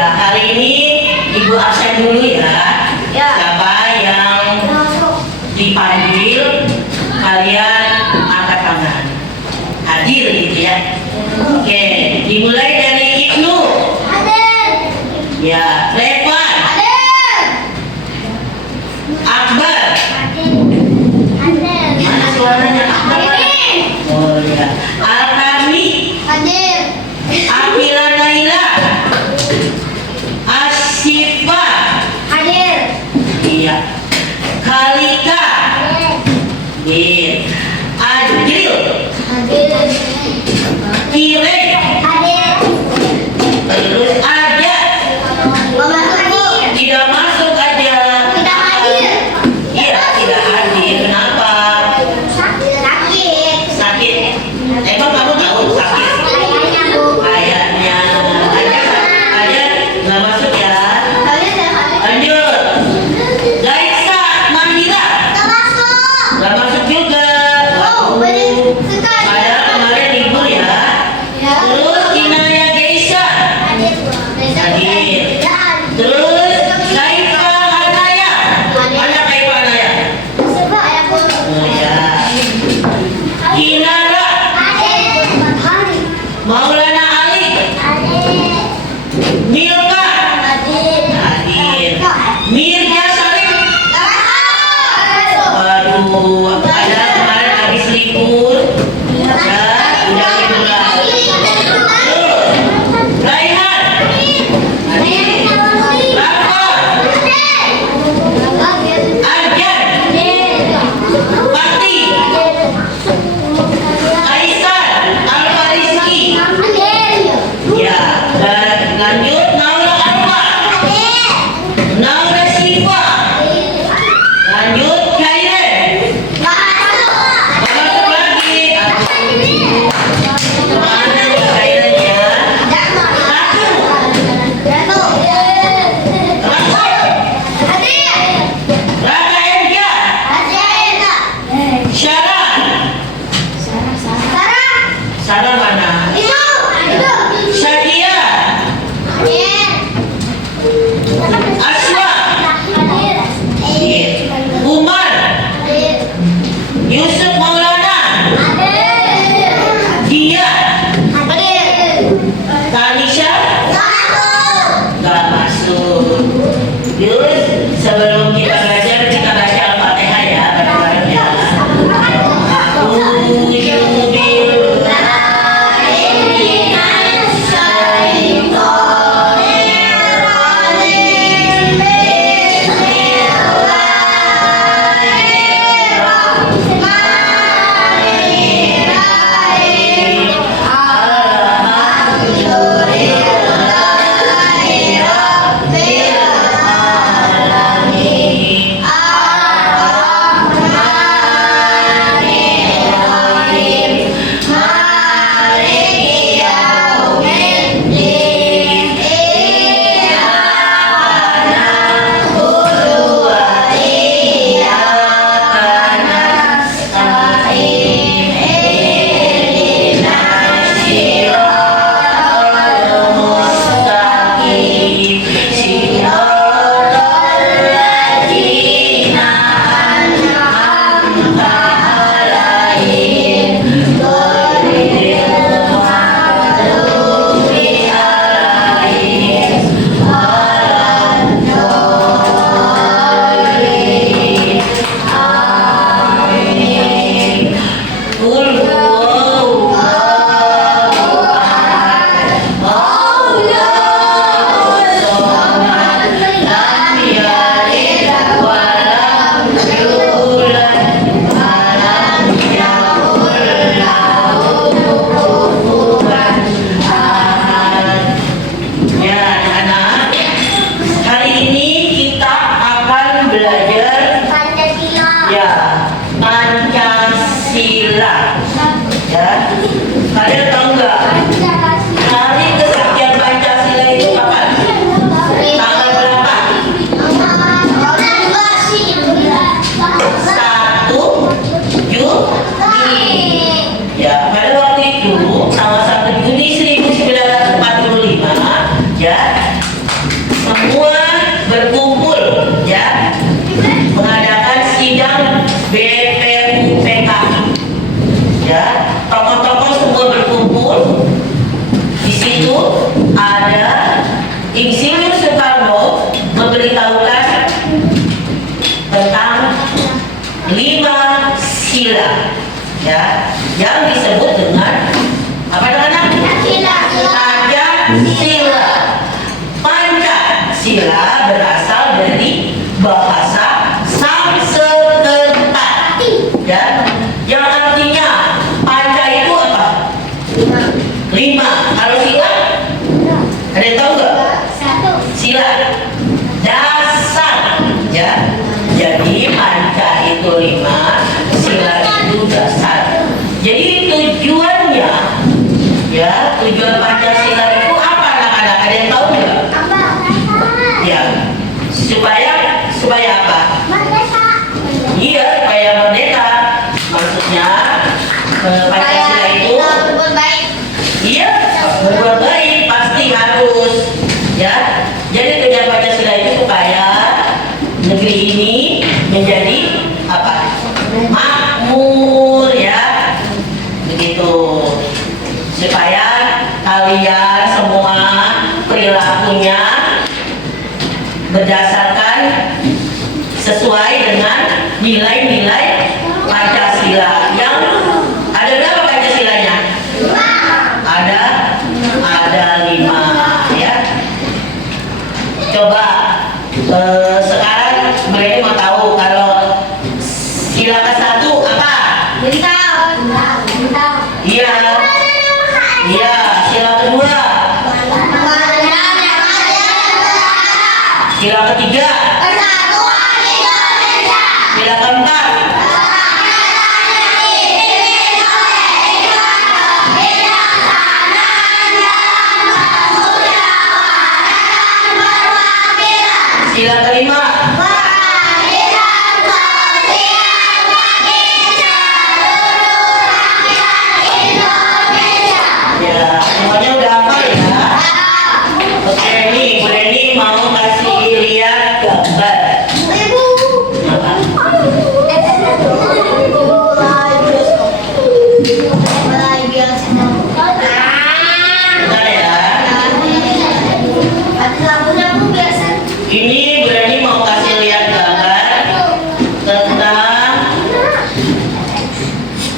ya, hari ini Ibu absen dulu ya. Siapa yang dipanggil, kalian angkat tangan. Hadir gitu ya. Oke, dimulai dari Ibnu. Ya, Revan. Akbar. Mana suaranya Akbar? Oh ya. Alkami. Akila Naila. Asyifa. Iya. Kalika. Iya. Adril. Kirek. Terus ada. Tidak masuk aja. Iya, tidak hadir. Kenapa? Sakit. Emang kamu tahu sakit? Kayaknya. Ada nggak masuk ya? Lanjut. Gaisa Mahira. Nggak masuk juga. Saya kemarin libur ya. Terus Inaya Geisha. Hadir. Terus Kaifa Anaya. Mana Kaifa Anaya? Oh ya. Kinara. Maulana Ali. Milka. Hadir. Mirja Salim. Waduh, ada kemarin habis libur. Ya, udah libur lagi. Raihan. Hadir. Rafa. Arjan. Pati. Aisyah. Alfa Rizki. Ya, dan lanjut Naura Alfa. Naura Siva. Lanjut Kairen. ada Insinyur Soekarno memberitahukan tentang 5 sila ya, yang disebut dengan apa namanya? Pancasila. Pancasila berasal dari bahasa Sanskerta ya, yang artinya panca itu apa? 5. Kalau sila ada yang tahu nggak? Sila dasar ya. Jadi panca itu 5, sila itu dasar. Jadi tujuannya ya, tujuan Pancasila itu apa anak-anak? Ada yang tahu nggak? Ya, supaya apa? Iya, supaya merdeka. Maksudnya Pancasila itu iya, berbuat baik pasti harus ya. Jadi tujuan Pancasila itu supaya negeri ini menjadi apa? Makmur ya, begitu. Supaya kalian semua perilakunya berdasarkan sesuai dengan nilai-nilai Pancasila. Yang ada berapa Pancasilanya? Ada 5 ya. Coba sekarang mereka mau tahu kalau sila ke-1 apa? Iya. Iya, sila kedua. Sila ketiga. Sila keempat. Sila kelima. Ya, semuanya udah hafal ya. Oke, nih Bu Leni mau kasih lihat gambar. Bentar ya. Ini Bu Leni mau kasih lihat gambar tentang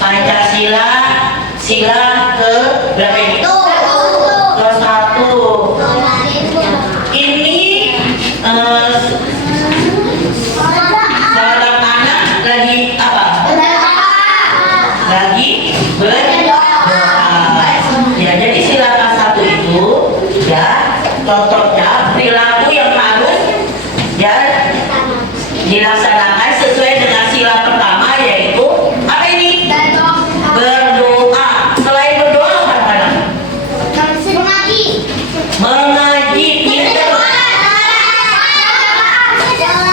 Pancasila sila ke berapa ini? Ke-1. Ini seorang anak lagi apa? Lagi berdoa. Ya, jadi sila ke-1 itu ya contohnya perilaku yang harus ya dilaksanakan sesuai dengan sila pertama, yaitu apa ini? Berdoa. Selain berdoa apa? Mengaji. Pintar.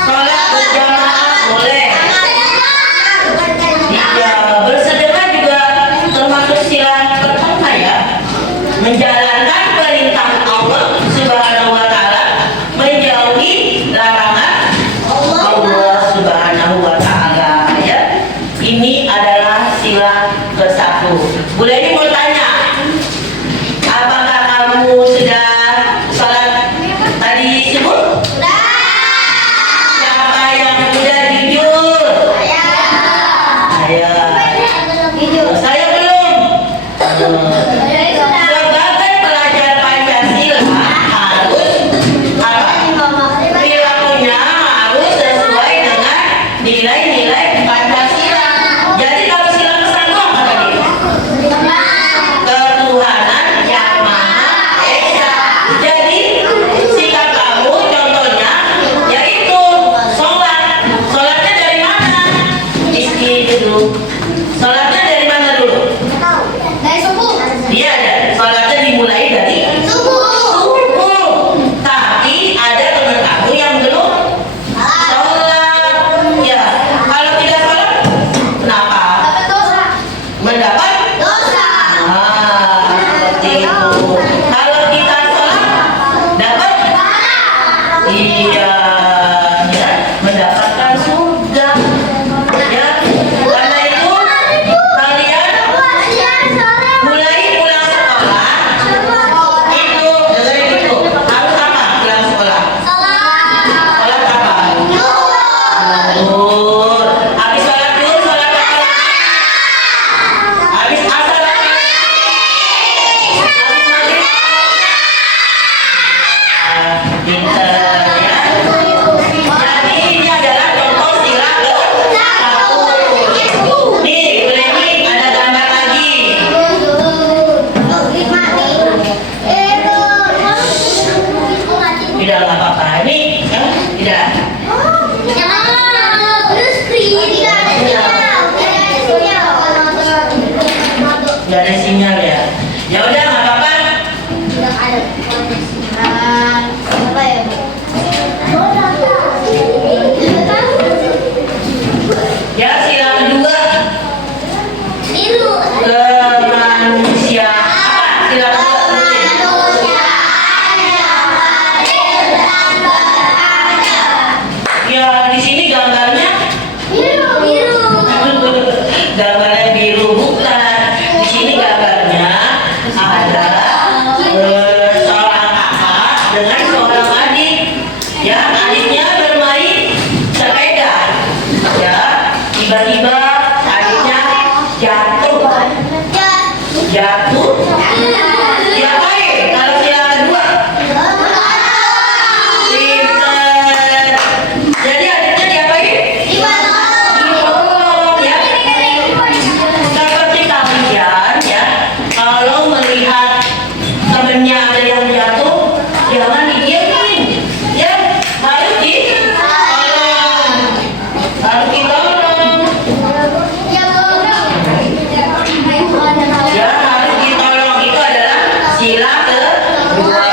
Sholat berjamaah boleh. Iya, bersedekah juga termasuk sila pertama ya. Menjalankan perintah Allah Subhanahu wa Ta'ala, menjauhi larangan Allah Subhanahu wa Ta'ala ya. Ini adalah sila ke-1. Bu Leni mau tanya, apakah kamu sudah sholat tadi subuh? Siapa yang sudah jujur? Saya belum. Sebagai kedua.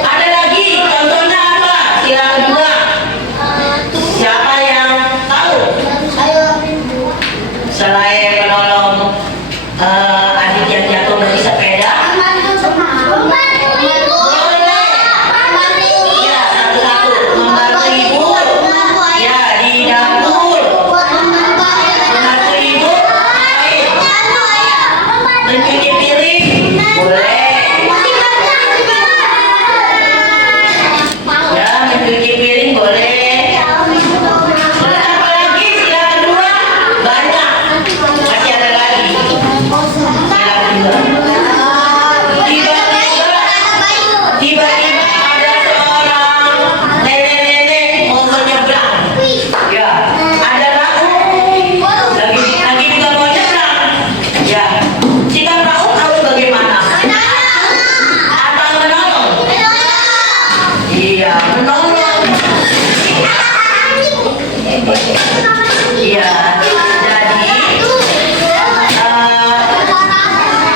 Ada lagi contohnya apa? Sila kedua. Siapa yang tahu? Selain menolong adik yang jatuh dari sepeda, ya satu-satu membantu ibu, ya di dapur, membantu ibu, mencuci piring, boleh, ya mencuci piring boleh. Terus apa lagi sila kedua? Banyak, masih ada lagi. Sila kedua. Tiba-tiba ada seorang nenek-nenek mau menyeberang. Ya, ada Rauf lagi juga mau nyebrang. Ya, sikap Rauf harus bagaimana? Atau menolong? Iya, menolong. Iya,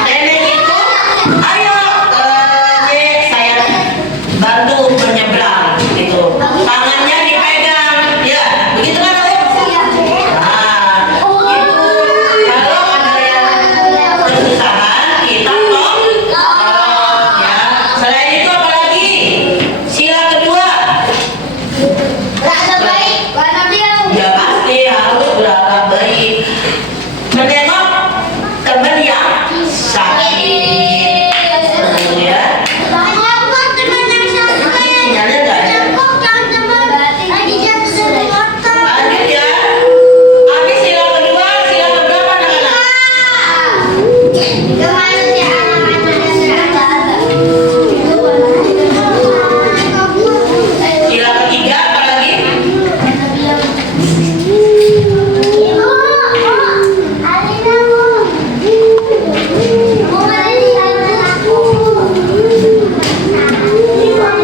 jadi nenek itu, ayo, Dek, saya bantu menyeberang, gitu. Tangannya dipegang, ya, begitu kan, Rauf? Nah, itu kalau ada yang kesusahan, kita tolong, ya. Selain itu apa lagi? Sila kedua, ya pasti harus berharap baik. Menengok teman yang sakit, ya. Sinyalnya nggak ada. Lanjut ya. Habis sila kedua, sila keberapa anak-anak? Sila ketiga apa lagi?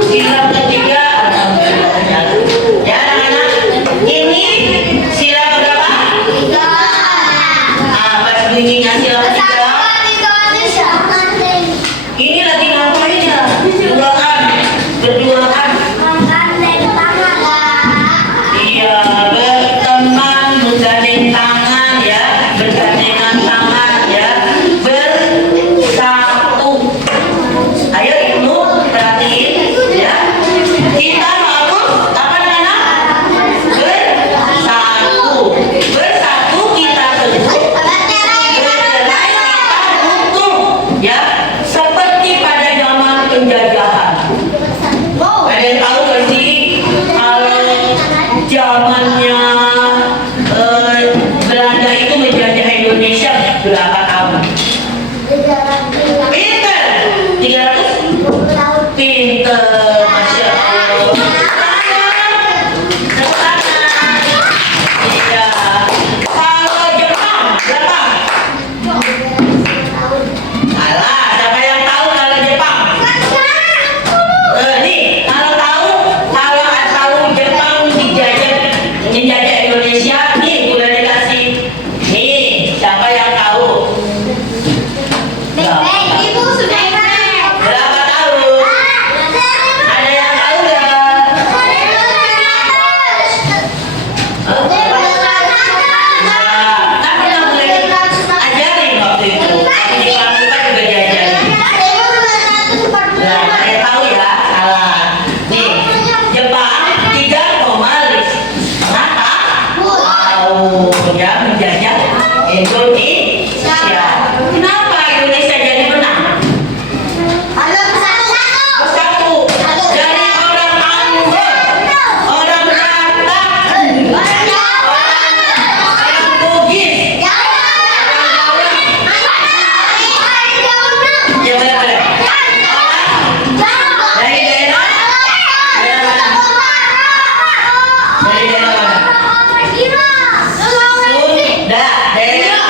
Sila ketiga, alhamdulillah. Ya anak-anak, ini sila berapa? Pas bunyinya sila ketiga, ini lagi ngapain ya? Berduaan. Iya, berteman, menggandeng tangan, ya, bergandengan tangan, ya, bersatu. Ayo Ibnu, perhatiin, ya. Kita harus apa anak-anak? Bersatu kita teguh, bercerai kita rukun, ya. Seperti pada zaman penjajahan. Ada yang tahu nggak sih kalau zamannya Belanda itu menjajah Indonesia berapa tahun? Pinter, 300? Pinter, Masya Allah. Tangan. Iya. Kalau Jepang berapa? Salah, siapa yang tahu kalau Jepang? Nih, kalau Jepang menjajah Indonesia, nih udah dikasih. Nih, siapa yang tahu? Berapa tahun? Ada yang tahu nggak? Kan kita mulai ajarin waktu itu. Di Jepang kita juga diajarin. Nah, saya tahu ya, salah. Nih, Jepang 3,5 tahun ya menjajah Indonesia. Kenapa Indonesia jadi menang? Bersatu dari orang Ambon, orang Batak, orang Bugis, ya benar-benar. Dari daerah mana? Dari daerah mana? Sunda, daerah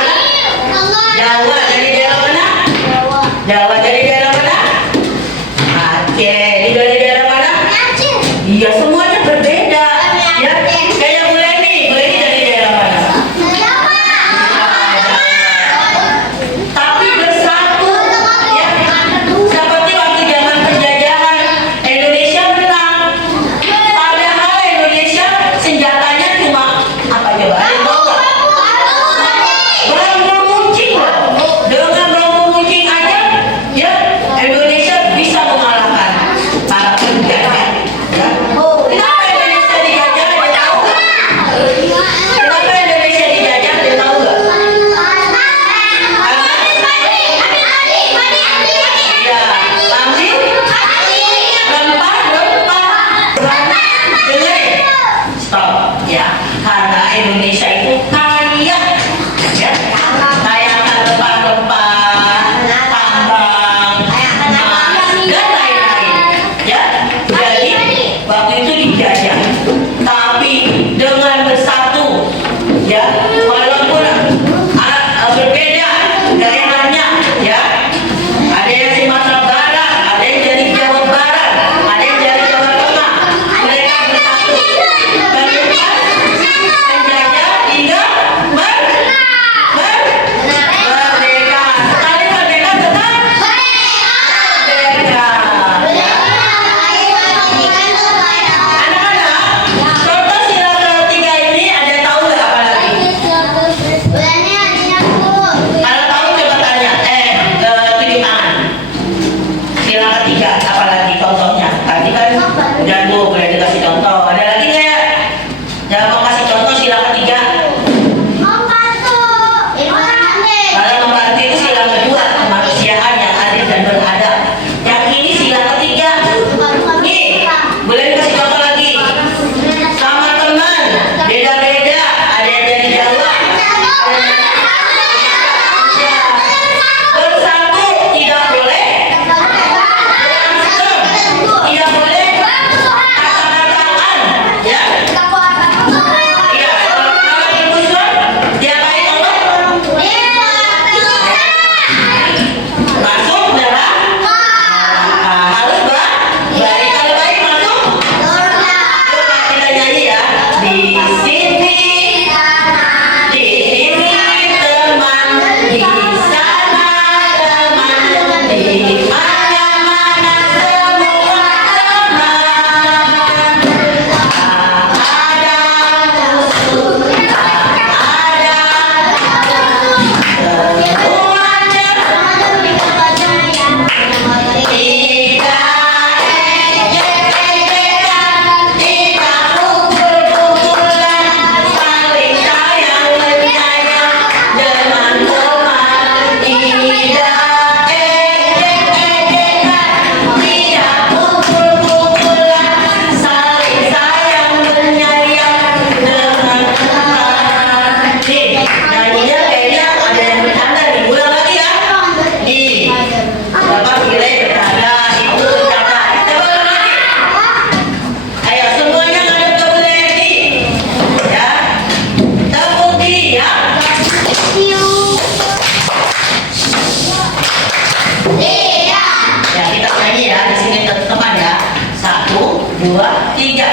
ketiga, apalagi contohnya. Tadi kan udah tuh boleh dikasih contoh. Ada lagi nggak? Jangan mau kasih contoh sila ketiga. Kalau membantu itu sila kedua, kemanusiaan yang adil dan beradab. Yang ini sila ketiga. Nih, boleh dikasih contoh lagi. Sama teman, beda-beda. Ada yang dari Jawa. Bersatu tidak boleh. Tidak boleh kata-kataan, ya. Iya, kalau dimusuh, diapain Allah? Masuk merah. Harus baik. Kalau baik masuk. Kita nyanyi ya. Di sini teman, di sana teman, di mana-mana semua teman. Ada musuh, ada semuanya. Tidak tidak pukul-pukulan, saling sayang menyayang teman-teman. Tidak tidak pukul-pukulan, saling sayang menyayang teman-teman. Nih, nyanyinya kayaknya ada yang bercanda nih. Ulang lagi ya. Nih, Bapak boleh bercanda, itu bercanda. Coba ulang lagi. Ayo semuanya ngadep ke Bu Leti. Ya. Tepuk dia. Ya, kita nyanyi ya. Di sini teman ya. 1, 2, 3.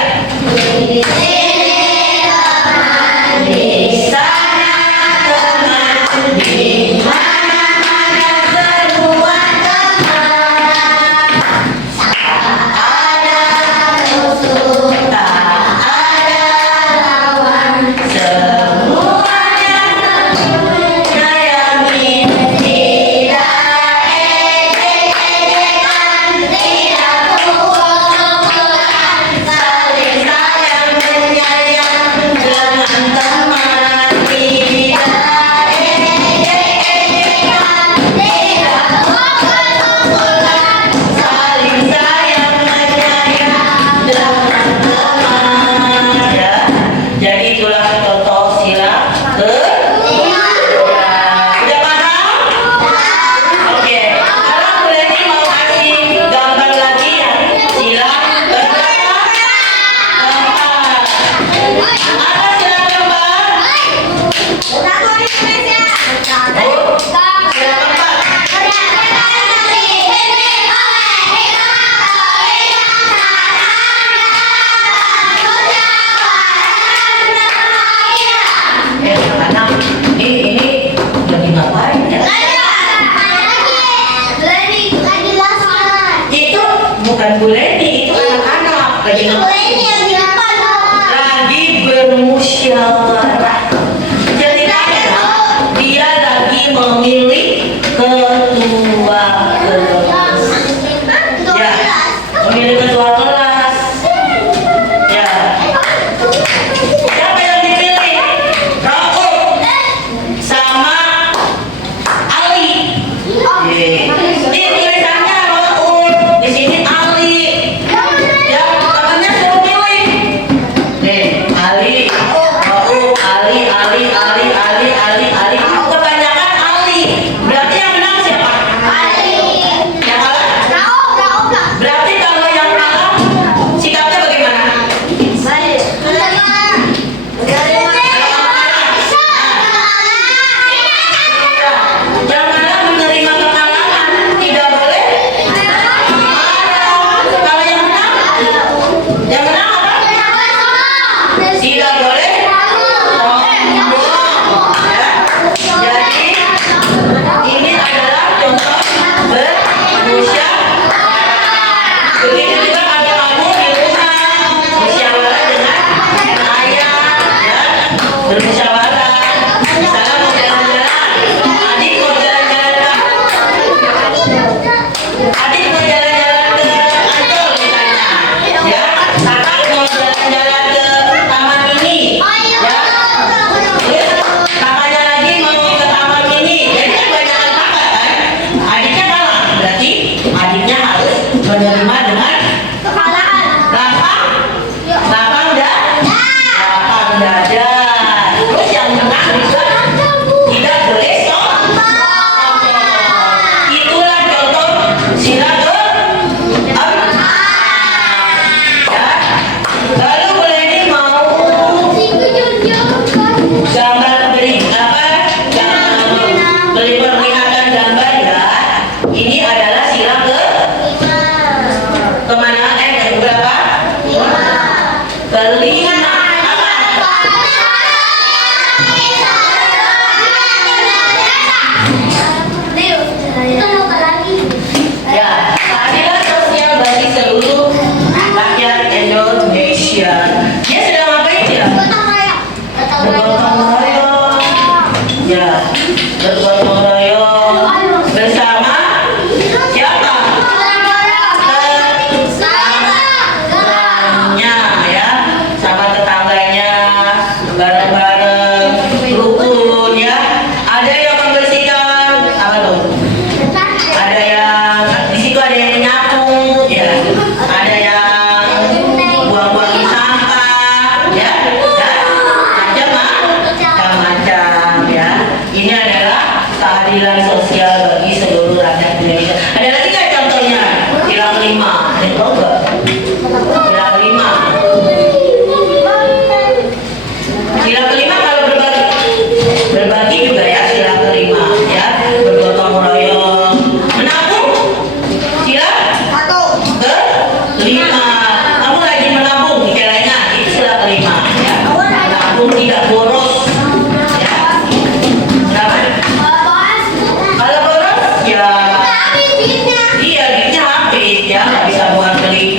Di sana teman, di mana-mana semua teman. Ada musuh, tak ada lawan, semuanya menyayangi. Tidak ejek-ejekan, tidak pukul-pukulan, saling sayang menyayang teman-teman. Tidak ejek-ejekan, tidak pukul-pukulan, saling sayang menyayang teman-teman. Ya, jadi itulah contoh sila ketiga. Udah paham? Oke, sekarang Bu Leti mau kasih gambar lagi ya. Sila keempat. Apa sila keempat? Sila keempat. Anak, ini lagi ngapain ya? Itu bukan Bu Leti, itu anak-anak lagi ngapain? Lagi bermusyawarah. Ceritanya dia lagi memilih ketua kelas. Ya, memilih ketua kelas. Ya. Siapa yang dipilih? Rauf sama Ali. Ini tulisannya Rauf, di sini Ali. Ya, temannya suruh pilih. Nih, Ali, Rauf, Ali. menerima dengan lapang dada. Terus yang menang juga tidak boleh sombong. Itulah contoh sila keempat. Ya. Lalu boleh ini mau gambar beri perlihatkan gambar ya. Ini adalah sila kemana? Yang berapa? Kelima. Ya, keadilan sosial bagi seluruh rakyat Indonesia. Dia sedang ngapain ya? Bergotong royong. Ya, bergotong royong bersama siapa? Tetangganya ya, sama tetangganya bareng-bareng rukun ya. Ada yang membersihkan apa tuh? Ada yang di situ ada yang menyapu ya. Ada yang buang-buang sampah ya. Dan macam-macam ya. Ini adalah keadilan sosial bagi seluruh rakyat Indonesia. Ada lagi nggak contohnya? Sila kelima. Ada tahu nggak? Sila kelima. Sila kelima kalau berbagi juga ya, sila kelima ya, bergotong royong, menabung. Sila kelima. Kamu lagi menabung di celana, itu sila kelima ya. Menabung tidak boros ya. Kenapa? Kalau boros ya iya duitnya habis ya, nggak bisa buat beli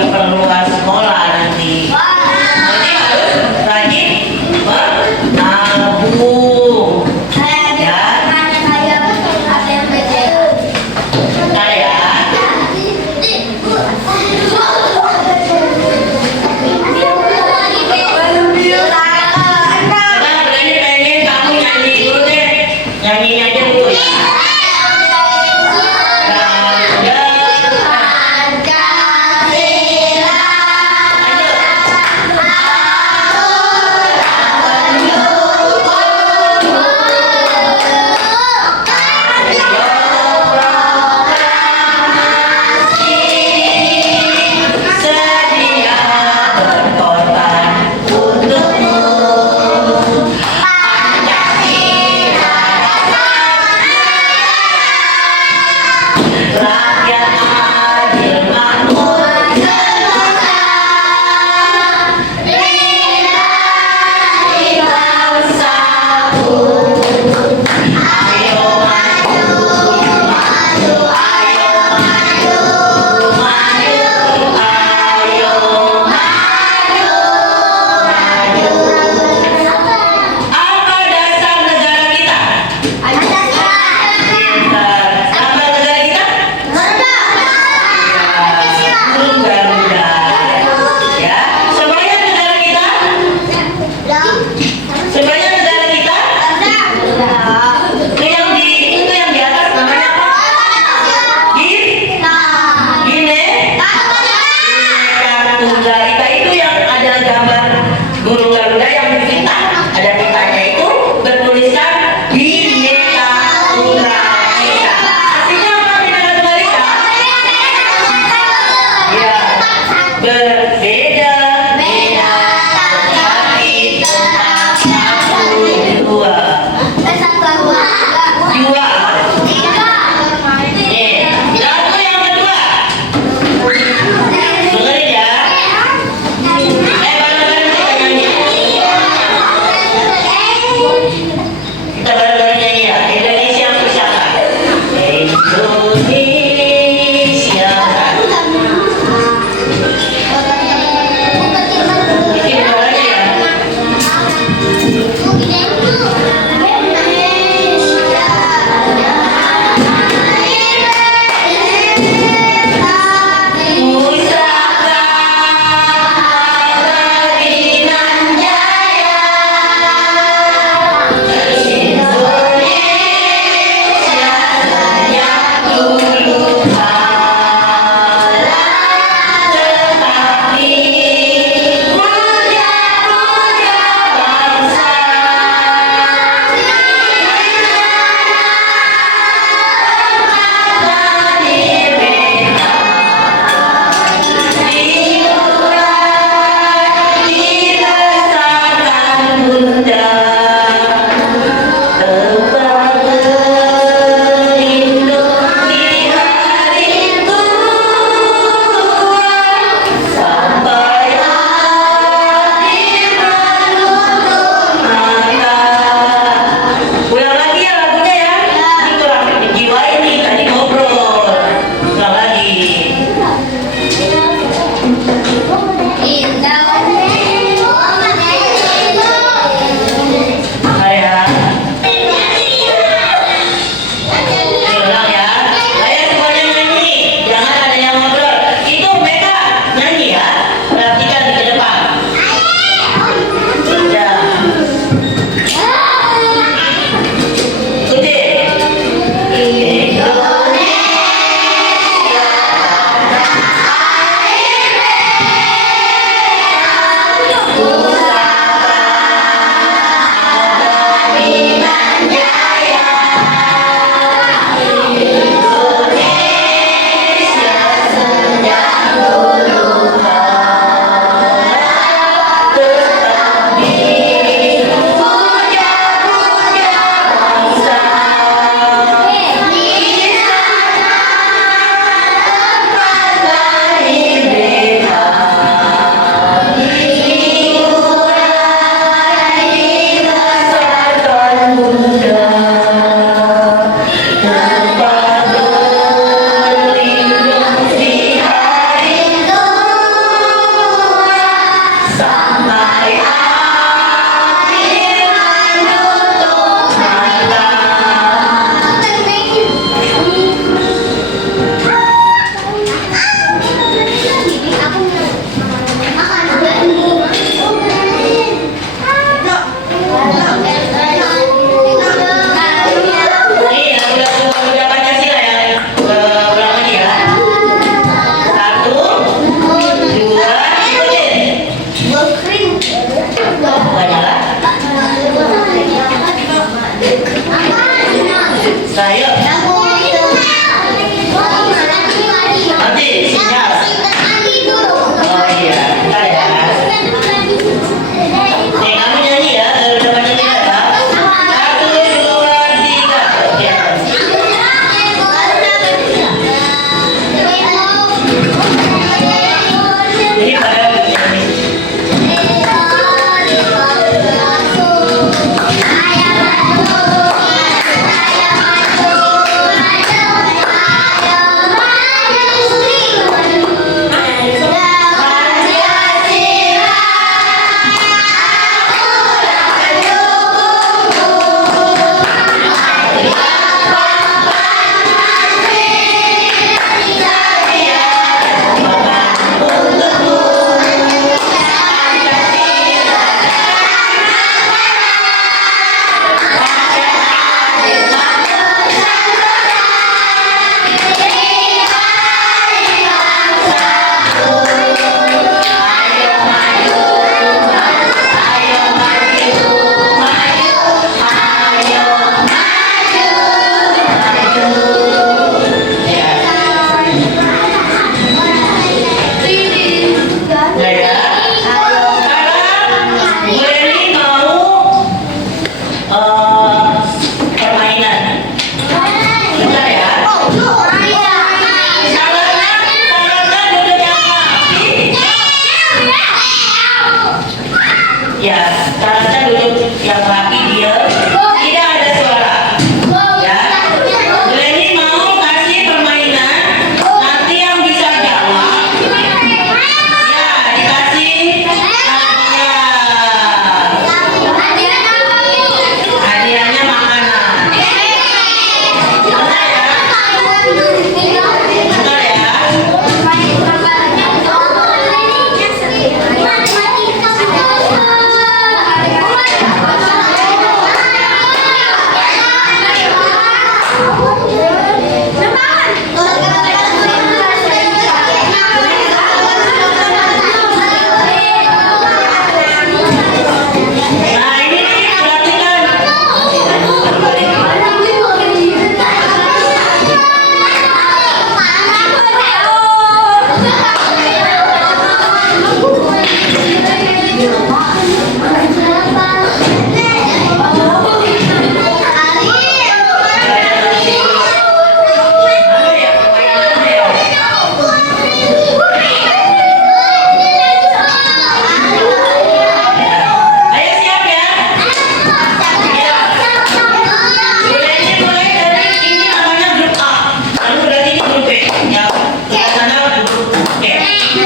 Ini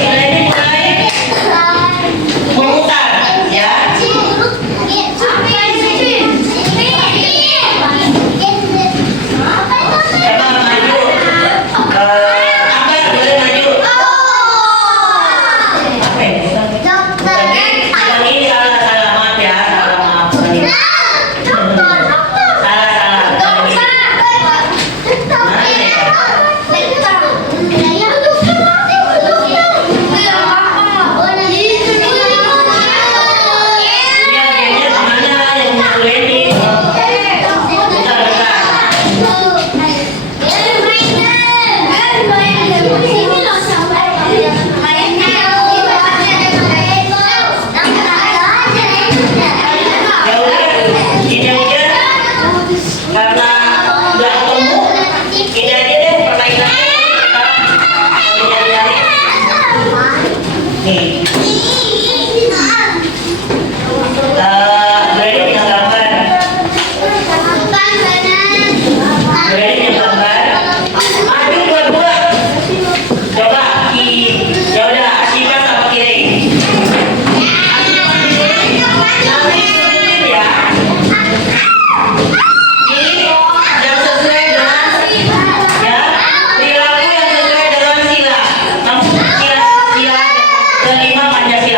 mulai memutar ya. Coba maju. Apa boleh maju? Apa ini? Yang ini salah maaf ya, salah maaf. Pancasila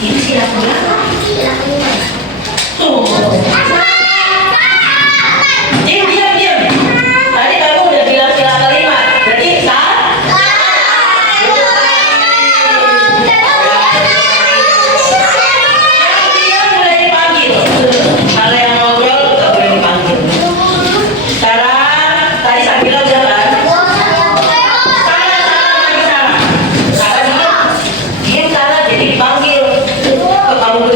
Ini sila berapa? Tuh. Diam, diam, diam. Tadi kamu udah bilang sila kelima. Berarti sah? Dia boleh dipanggil. Kalau yang ngobrol nggak boleh dipanggil. Sekarang tadi saya bilang udah kan? Salah dulu. Diam salah jadi dipanggil. Kalau kamu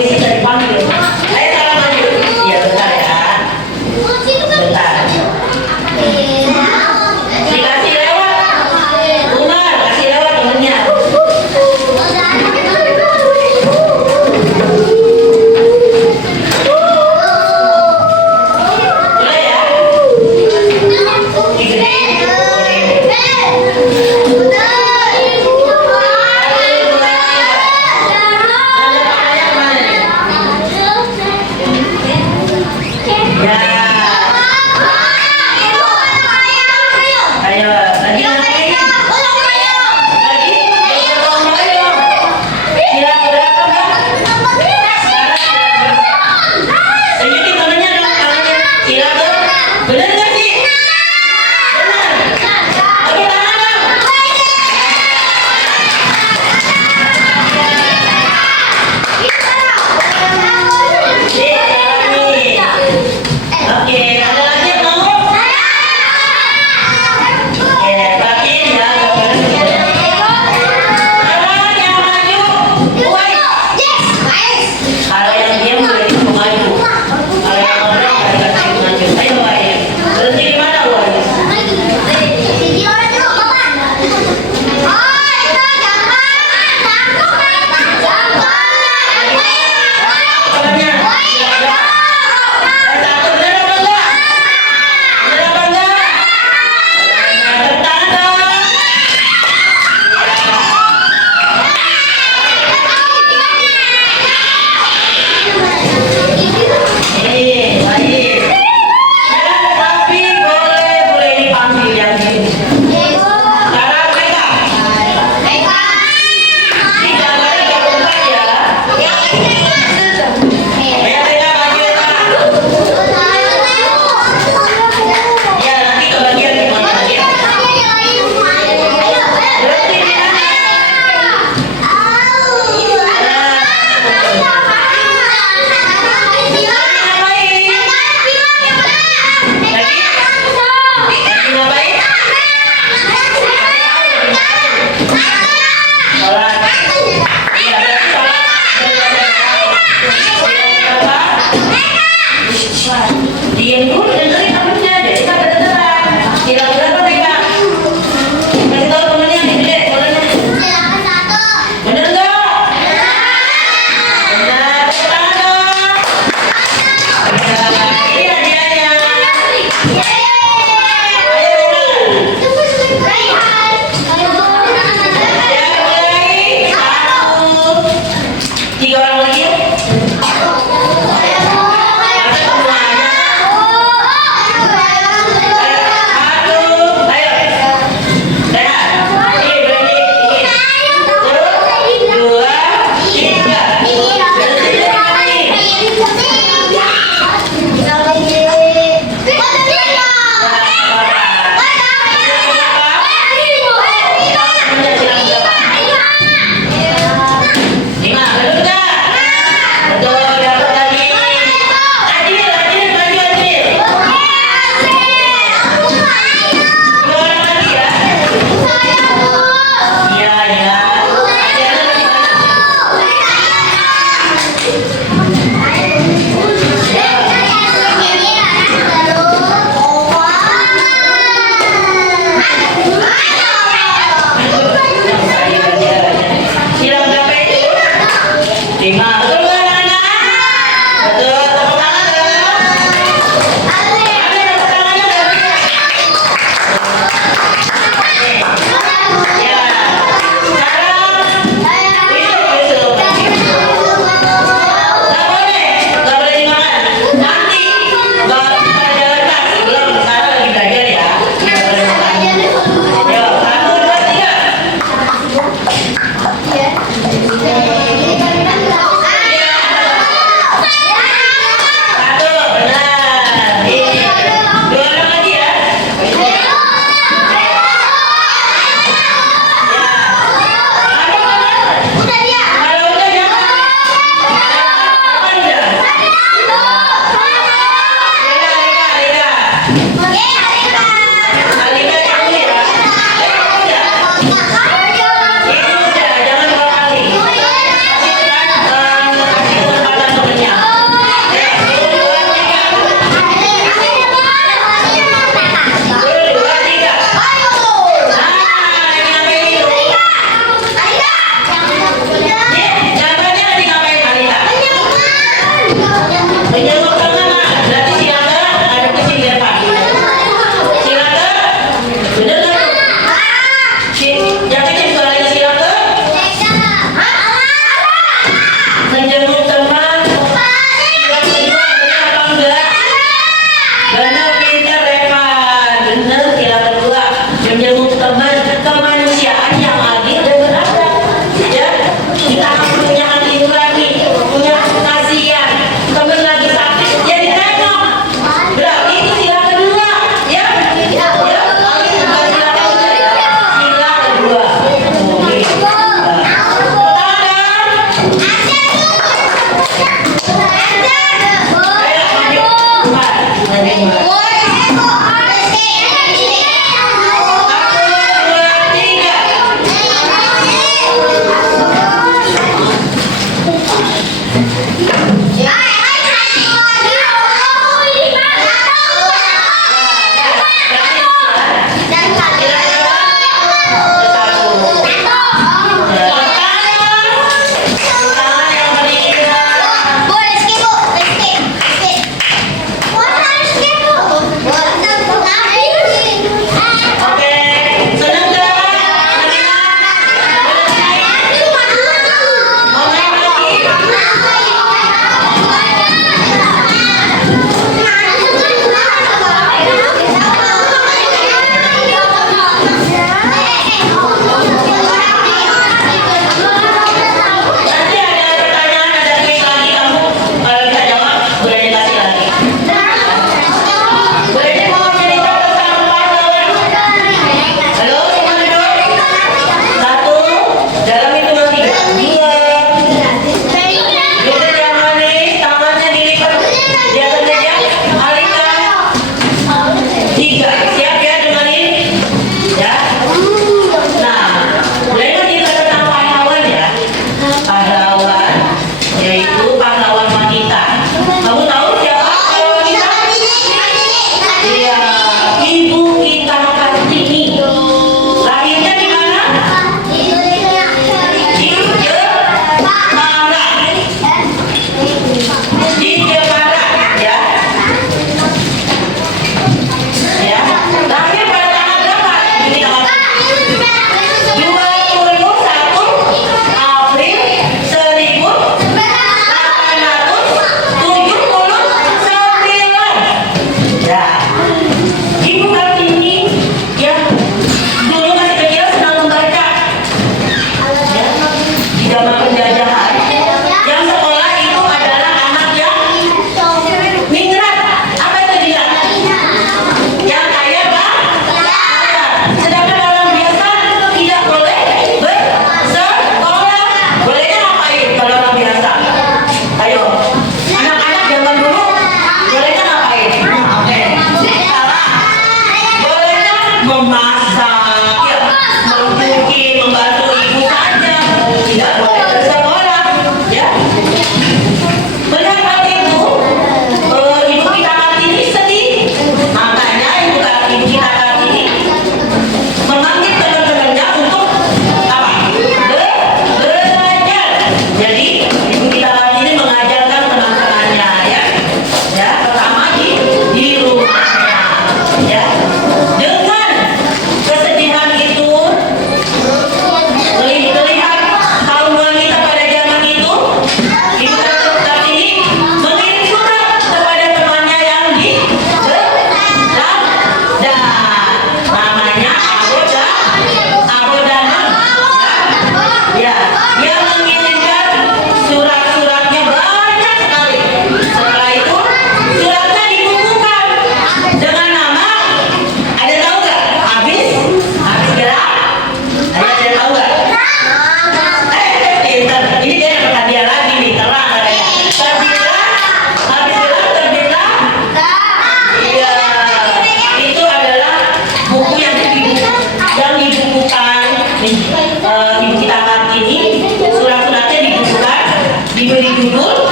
diberi judul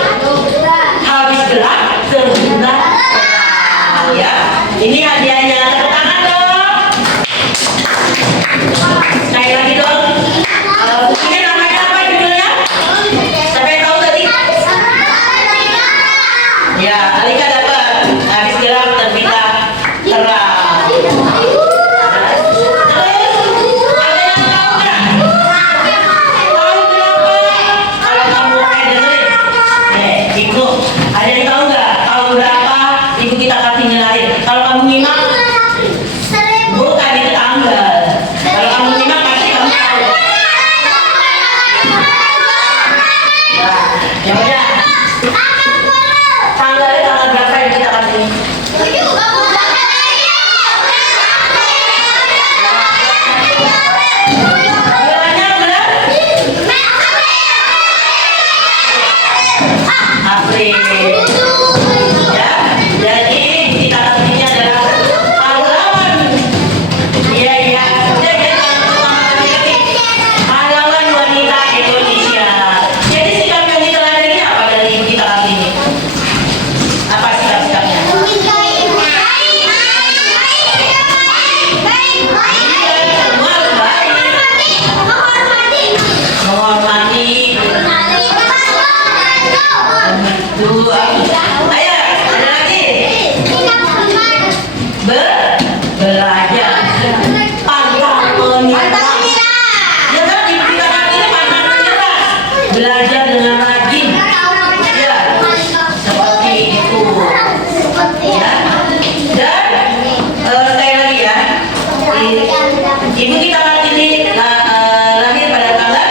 Habis Gelap Terbitlah Terang. Ya, ini hadiahnya. Tepuk tangan dong. Sekali lagi dong. Bukunya namanya apa judulnya? Siapa yang tahu tadi? Ya, Alika dapat. Habis Gelap Terbitlah Terang. Ada yang tahu nggak? Tahu berapa ibu kita kasih nilai? Kalau kamu nyimak, bukan itu tanggal. Kalau kamu nyimak pasti kamu tahu. Ya udah. Tanggalnya tanggal berapa ibu kita kasih? Bulannya bulan April. Ya, jadi kita kasihnya adalah pahlawan. Iya iya. Jadi pahlawan wanita Indonesia. Jadi sikap yang diteladani apa dari ibu kita kali ini? Apa sikap-sikapnya? Menghormati. Ayo, ada lagi. Belajar. Pantang menyerah. Ya kan, ibu kita kali ini pantang menyerah. Belajar dengan rajin. Ya, seperti itu. Ya. Dan sekali lagi ya, ibu kita kali ini lahir pada tanggal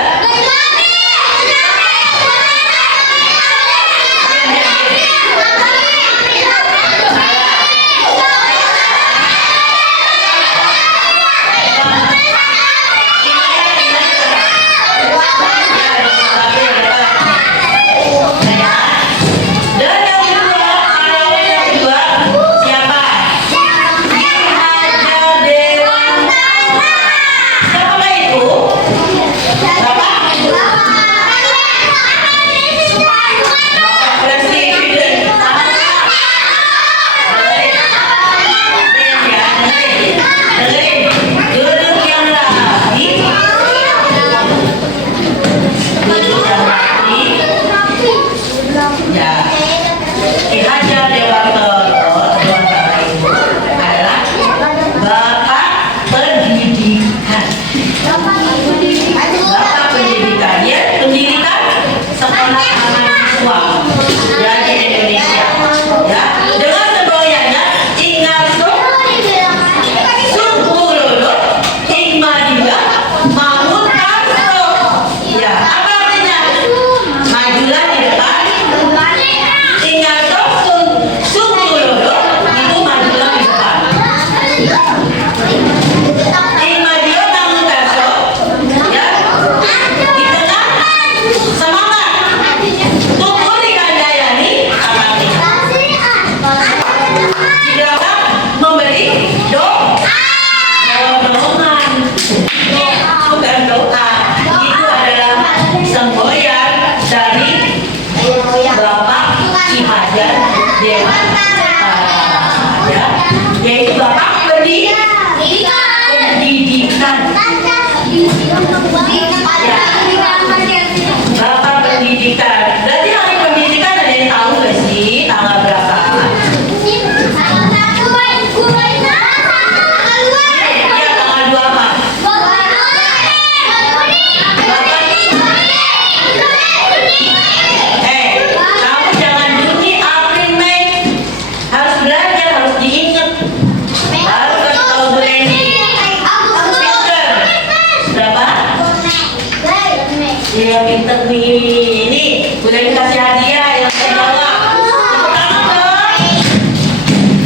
Iya pinter nih. Ini udah dikasih hadiah yang saya bawa.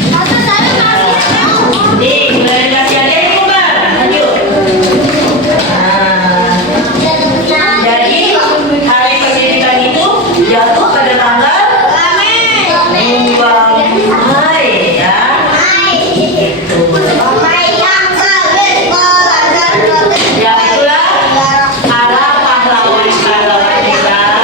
Tepuk tangan dong. Nih udah dikasih hadiah nih Kumar. Lanjut. Jadi hari pendidikan itu jatuh pada tanggal 2 Mei ya. Gitu. Ya itulah para pahlawan kita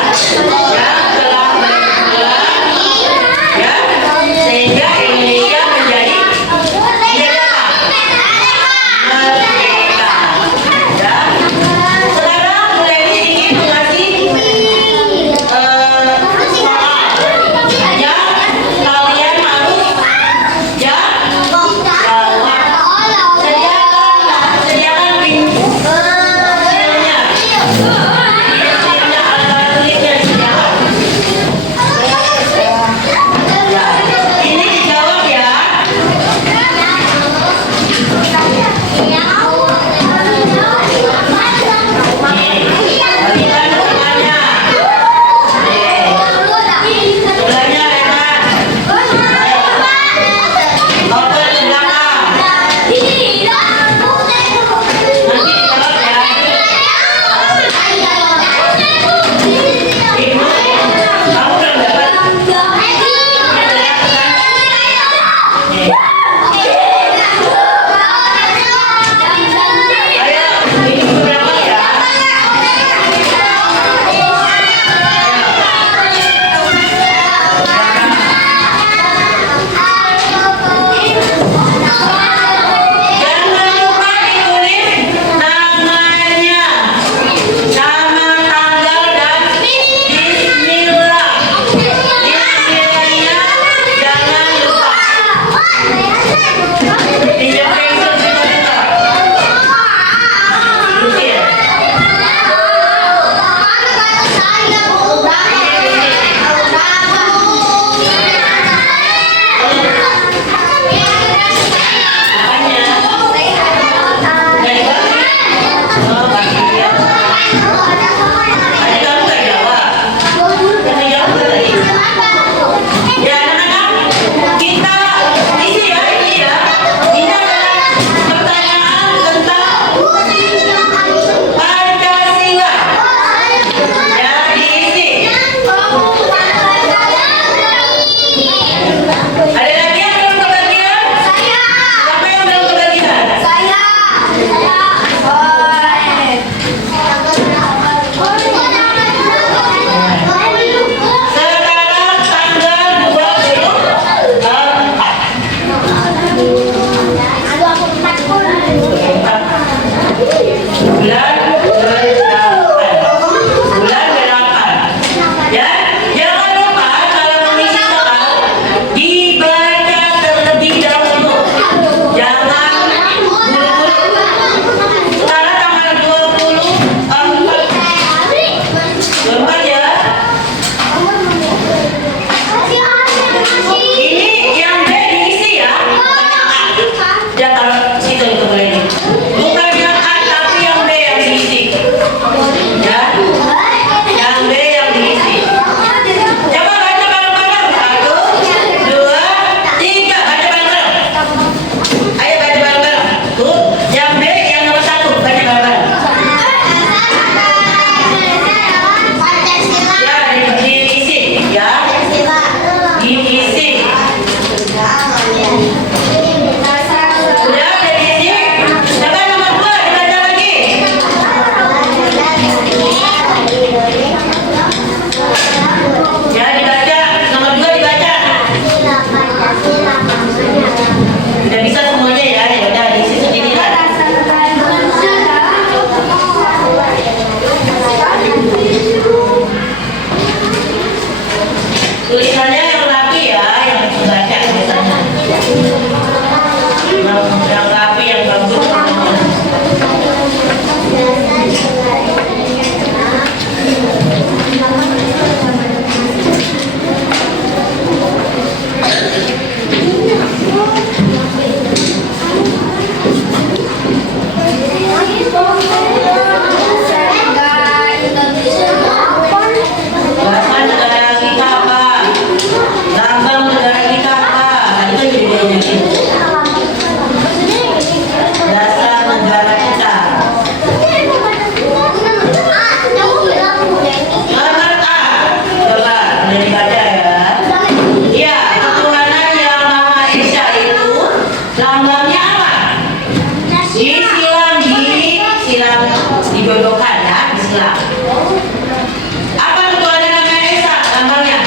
Apa ketuanya namanya Esa? Gambarnya?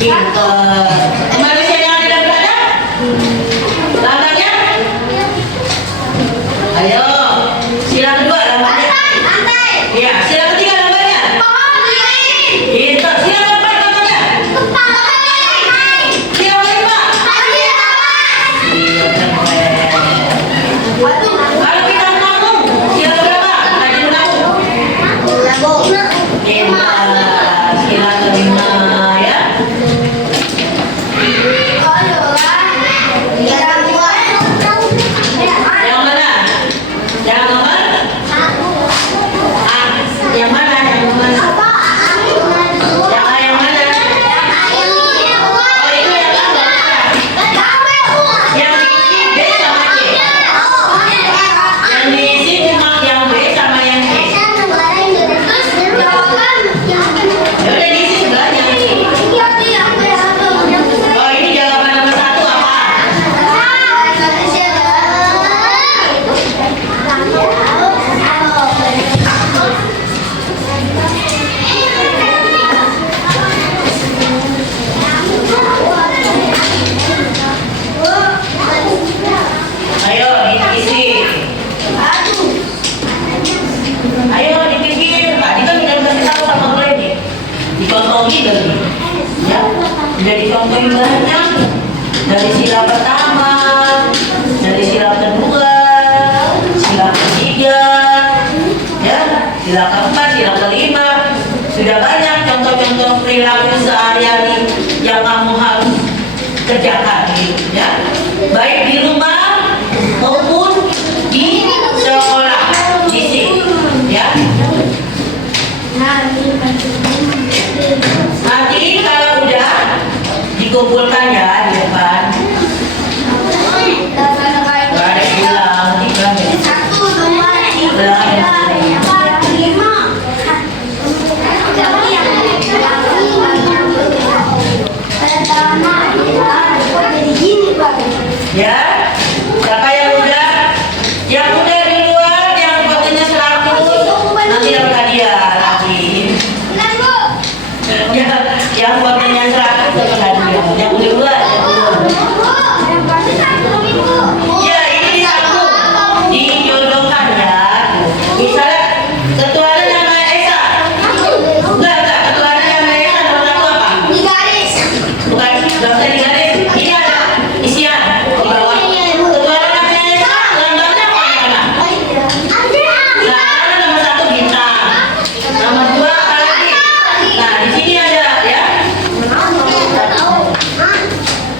Pinter. Manusia yang ada dan berada? Gambarnya? Ayo, sila kedua gambarnya. Iya, sila ketiga gambarnya. Pinter. Sila keempat gambarnya. Sila kelima. Iya, keren. Kalau kita menabung, sila berapa? Rajin menabung. Sila kelima ya. Yang mana? Yang nomor? Yang mana? Yang nomor? Yang mana? Oh itu yang apa? Yang diisi B sama C. Yang diisi cuma yang B sama yang C. Ya udah diisi sebelahnya. Oh ini jawaban nomor 1 apa? Ayo diisi. Ayo dipikir. Tadi kan udah kasih tahu sama gue nih. Dicontohin lagi. Ya, udah dicontohin banyak. Dari sila pertama, dari sila kedua, sila ketiga, ya, sila keempat, sila kelima. Sudah banyak contoh-contoh perilaku sehari-hari yang kamu harus kerjakan, gitu, ya. Baik di rumah maupun di sekolah, di sini, ya. Nanti kalau udah dikumpulkan ya di depan. Gak ada yang bilang, bilang ya. Ya, siapa yang udah di luar, yang fotonya 100 nanti dapat hadiah lagi. Yang fotonya 100 dapat hadiah. Yang udah luar, ya ini disambung, dijodohkan ya. Misalnya ketuanya namanya Esa. Enggak, ketuanya namanya Esa nomor 1 apa? Bukan, enggak usah digaris. Ini ada isian di bawah. Ketuanya namanya Esa, gambarnya apa di mana? Nah, ada nomor 1 bintang. Nomor 2 apa lagi? Nah, di sini ada ya.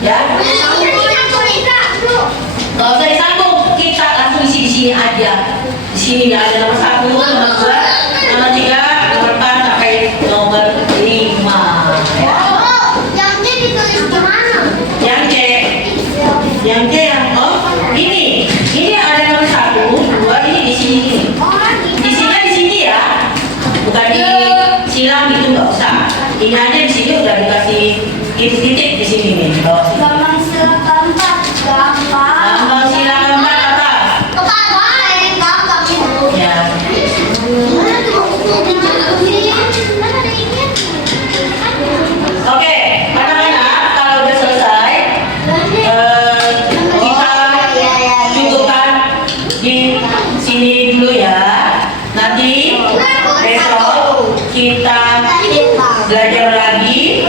Ya. Gak usah disambung, kita langsung isi di sini aja. Di sini ada nomor 1, nomor 2, nomor 3, nomor 4 sampai nomor 5. Ya. Yang C yang ini ada nomor 1, 2, ini di sini. Isinya di sini ya, bukan di silang gitu, nggak usah. Ini aja di sini udah dikasih titik-titik di sini nih. Lambang sila keempat apa? Ya. Oke, anak-anak kalau udah selesai, kita cukupkan di sini dulu ya. Nanti besok kita belajar lagi.